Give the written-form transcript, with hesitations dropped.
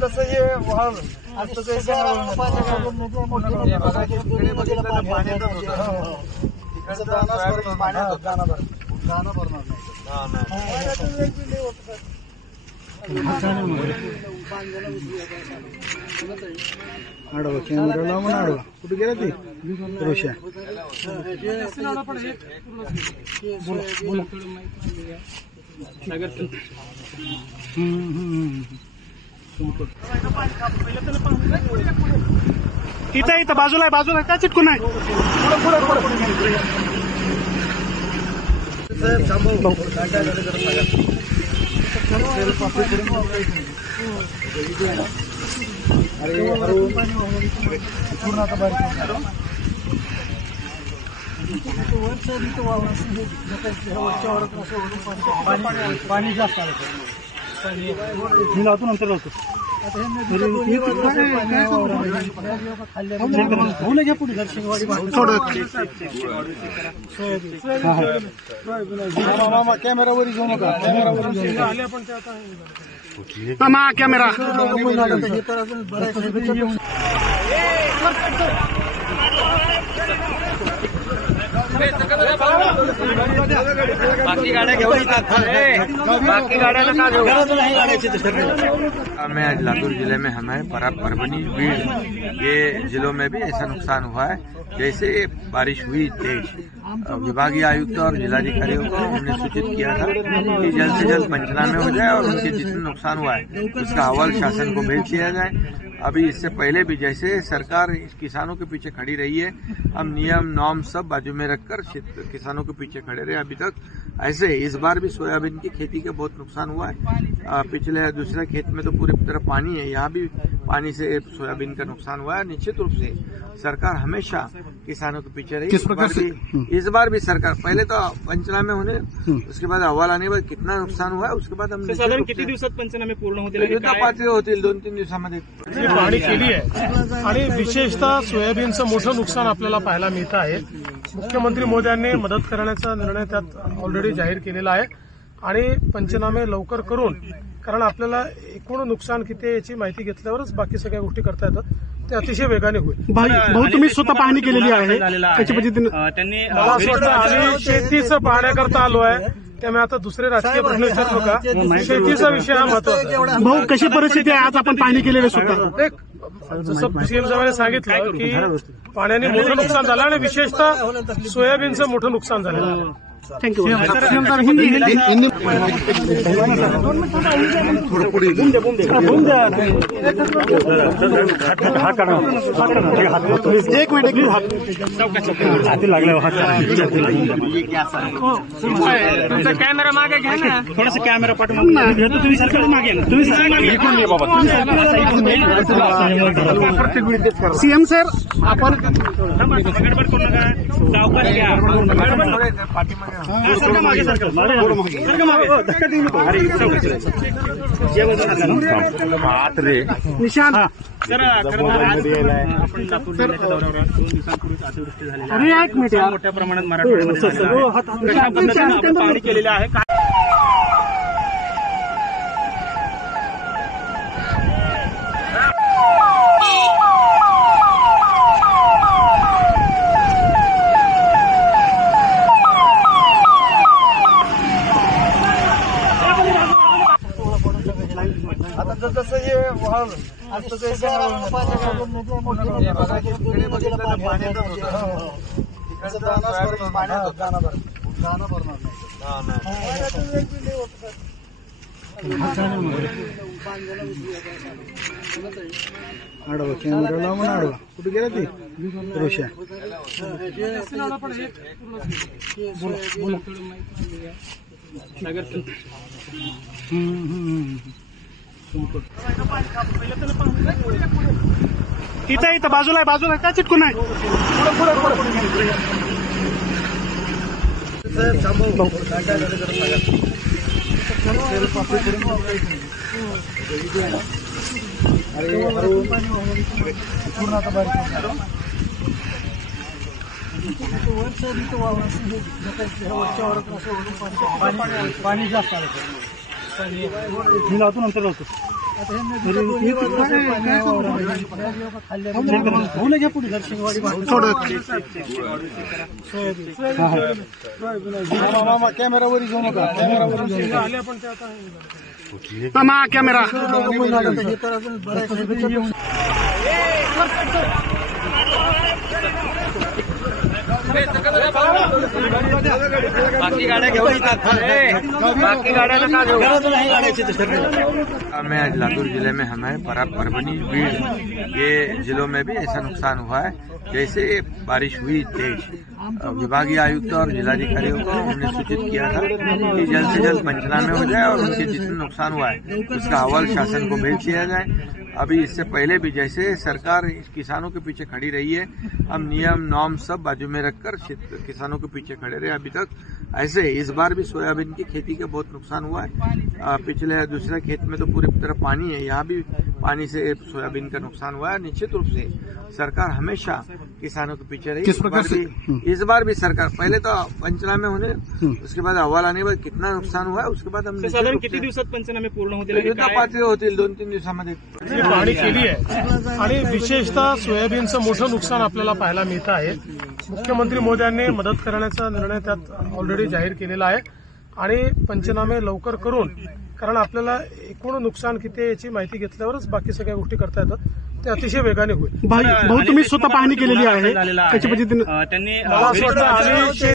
जसं हे वाहन असतं ते आडवा कॅमेरा लावून आडवा कुठे गेला ती रोषा इथं बाजूला आहे बाजूला काय चिटकून नाही पूर्ण आता बारीक पाणी जास्त आलं मी लावतो नंतर लावतो कॅमेरावर घेऊ नका कॅमेरा बाकी गाड्या घेऊन येतात बाकी गाड्याला का घेऊ मैं आज लातूर जिले में हमें परभनी बीड़ ये जिलों में भी ऐसा नुकसान हुआ है। जैसे बारिश हुई तेज विभागीय आयुक्त और जिलाधिकारियों को हमने सूचित किया था कि जल्द से जल्द पंचनामे हो जाए और उनके जितना नुकसान हुआ है उसका अहवाल शासन को भेज दिया जाए। अभी इससे पहले भी जैसे सरकार किसानों के पीछे खड़ी रही है, हम नियम नॉर्म सब बाजू में रखकर किसानों के पीछे खड़े रहे अभी तक। ऐसे इस बार भी सोयाबीन की खेती का बहुत नुकसान हुआ है। पिछले दूसरे खेत में तो पूरी तरह पानी है, यहाँ भी पानी से सोयाबीन का नुकसान हुआ है। निश्चित रूप से सरकार हमेशा किसानों के पीछे रही। इस बार भी सरकार पहले तो पंचनामे होने उसके बाद अहवाल आने के बाद कितना नुकसान हुआ है उसके बाद हम साधारण किती दिवसात पंचनामे पूर्ण होतील पातळी होतील 2-3 दिवसामध्ये पाहणी केली आहे आणि विशेषतः सोयाबीनचं मोठं नुकसान आपल्याला पाहायला मिळत आहे। मुख्यमंत्री मोदयांनी मदत करण्याचा निर्णय त्यात ऑलरेडी जाहीर केलेला आहे आणि पंचनामे लवकर करून कारण आपल्याला एकूण नुकसान किती आहे याची माहिती घेतल्यावरच बाकी सगळ्या गोष्टी करता येतात ते अतिशय वेगाने होईल। भाऊ तुम्ही स्वतः पाहणी केलेली आहे त्याच्या पद्धतीने त्यांनी मला असं वाटतं आम्ही शेतीचं पाहण्याकरता आलो आहे त्यामुळे आता दुसरे राजकीय प्रश्न विचारू नका, शेतीचा विषय हा महत्वाचा। भाऊ कशी परिस्थिती आहे आज आपण पाहणी केलेली स्वतः जसं सीएम साहेबांनी सांगितलं की पाण्याने मोठं नुकसान झालं आणि विशेषतः सोयाबीनचं मोठं नुकसान झालं। थँक्यू थोडं पुढे एक मिनिट हाती लागला कॅमेरा मागे घ्या ना, थोडासा कॅमेरा पाठवून तुम्ही सरकार मागे सीएम सर आपण गडबड करू नका सावकाश घ्या निशांत सर आपण लातूर जिल्ह्याच्या दौऱ्यावर 2 दिवसांपूर्वीच अतिवृष्टी झाली आहे मोठ्या प्रमाणात मराठवाड्यामध्ये पाहणी केलेली आहे। आता जसं हे वाहन असतं ते आडवा कॅमेरा लावून आडवा कुठे गेला ती रोषा इथं बाजूला आहे बाजूला काय चिटकून नाही पूर्ण आता बारीक पाणी जास्त आलं मी लावतो नंतर लावतो मामा कॅमेरावर घेऊ नका, कॅमेरावर घेऊ नका. आले आपण ते आता मामा कॅमेरा में आज लातूर जिले में हमारे परभनी बीड़ ये जिलों में भी ऐसा नुकसान हुआ है। जैसे बारिश हुई तेज, विभागीय आयुक्त और जिलाधिकारियों को हमने सूचित किया था कि जल्द से जल्द पंचनामे हो जाए और उनके जितना नुकसान हुआ है उसका अहवाल शासन को भेज दिया जाए। अभी इससे पहले भी जैसे सरकार किसानों के पीछे खड़ी रही है, हम नियम नॉर्म सब बाजू में रखकर किसानों के पीछे खड़े रहे अभी तक। ऐसे इस बार भी सोयाबीन की खेती का बहुत नुकसान हुआ है। पिछले दूसरे खेत में तो पूरी तरह पानी है, यहाँ भी पानी से सोयाबीन का नुकसान हुआ है। निश्चित रूप से सरकार हमेशा किसानों के पीछे रही। किस प्रकार से इस बार भी सरकार पहले तो पंचनामे होने, उसके बाद अहवाल आने के बाद कितना नुकसान हुआ है उसके बाद हम साधारण किती दिवसात पंचनामे पूर्ण होतील? युद्ध पातळी होतील 2-3 दिवसामध्ये। पाहणी केली आहे आणि विशेषतः सोयाबीनचं मोठं नुकसान आपल्याला पाहायला मिळतं आहे। मुख्यमंत्री मोदयांनी मदत करण्याचा निर्णय त्यात ऑलरेडी जाहीर केलेला आहे आणि पंचनामे लवकर करून, कारण आपल्याला एकूण नुकसान किती आहे याची माहिती घेतल्यावरच बाकी सगळ्या गोष्टी करता येतात, ते अतिशय वेगाने होईल। भाऊ तुम्ही स्वतः पाहणी केलेली आहे, कशा पद्धतीने मला असं वाटतं आम्ही